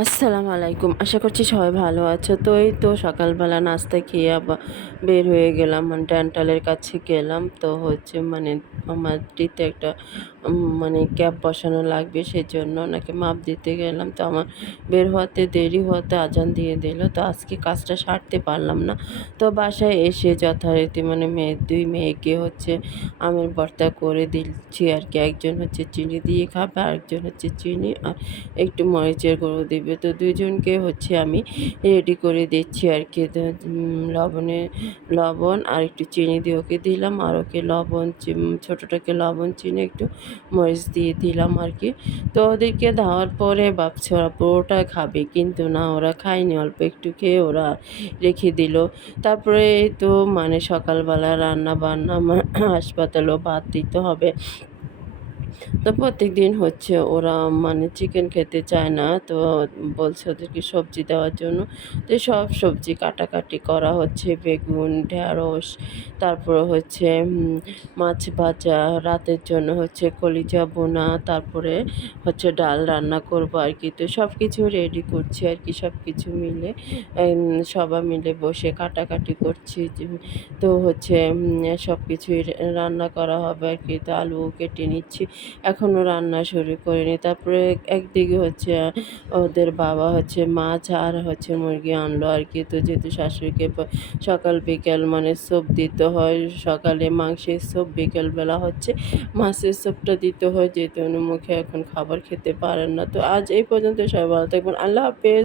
আসসালামু আলাইকুম। আশা করছি সবাই ভালো আছো। তো এই তো সকালবেলা নাস্তা খেয়ে আবার বের হয়ে গেলাম মানে ডেন্টালের কাছে গেলাম। তো হচ্ছে মানে আমার একটা মানে ক্যাব বসানো লাগবে সেই জন্য ওনাকে মাপ দিতে গেলাম। তো আমার বের হওয়াতে দেরি হওয়াতে আজান দিয়ে দিল। তো আজকে কাজটা সারতে পারলাম না। তো বাসায় এসে যথারীতি মানে মেয়ে, দুই মেয়েকে হচ্ছে আমের ভর্তা করে দিচ্ছি আর কি। একজন হচ্ছে চিনি দিয়ে খাবে, আরেকজন হচ্ছে চিনি আর একটু মরিচের গরু গুঁড়ো দিবে। তো দুজনকে হচ্ছে আমি রেডি করে দিচ্ছি আর কি লবণে, লবণ আর একটু চিনি দিয়ে ওকে দিলাম। আর ওকে লবণ ছোটোটাকে লবণ, চিনি, একটু মরিচ দিয়ে দিলাম আর কি তো ওদেরকে দেওয়ার পরে ভাবছি ওরা পুরোটা খাবে, কিন্তু না, ওরা খায়নি। অল্প একটু খেয়ে ওরা রেখে দিল। তারপরে তো মানে সকালবেলা রান্না বান্না হাসপাতালেও ভাত দিতে হবে। তো প্রত্যেক দিন হচ্ছে ওরা মানে চিকেন খেতে চায় না, তো বলছে ওদেরকে সবজি দেওয়ার জন্য। তো সব সবজি কাটাকাটি করা হচ্ছে, বেগুন, ঢেঁড়স, তারপরে হচ্ছে মাছ ভাজা, রাতের জন্য হচ্ছে কলিজা বোনা, তারপরে হচ্ছে ডাল রান্না করব আর কি। তো সব কিছু রেডি করছি আর কি সব কিছু মিলে সবাই মিলে বসে কাটাকাটি করছি। তো হচ্ছে সব কিছুই রান্না করা হবে আর কি। তো আলু কেটে নিচ্ছি। এখনও রান্না শুরু করিনি। তারপরে একদিকে হচ্ছে ওদের বাবা হচ্ছে মাছ আর হচ্ছে মুরগি আনলো আর কি। তো যেহেতু শাশুড়িকে সকাল বিকেল মানে স্যুপ দিতে হয়, সকালে মাংসের স্যুপ বিকেলবেলা হচ্ছে মাছের স্যুপটা দিতে হয়। যেহেতু উনি মুখে এখন খাবার খেতে পারেন না। তো আজ এই পর্যন্ত সবাই ভালো থাকবেন। আল্লাহ হাফেজ।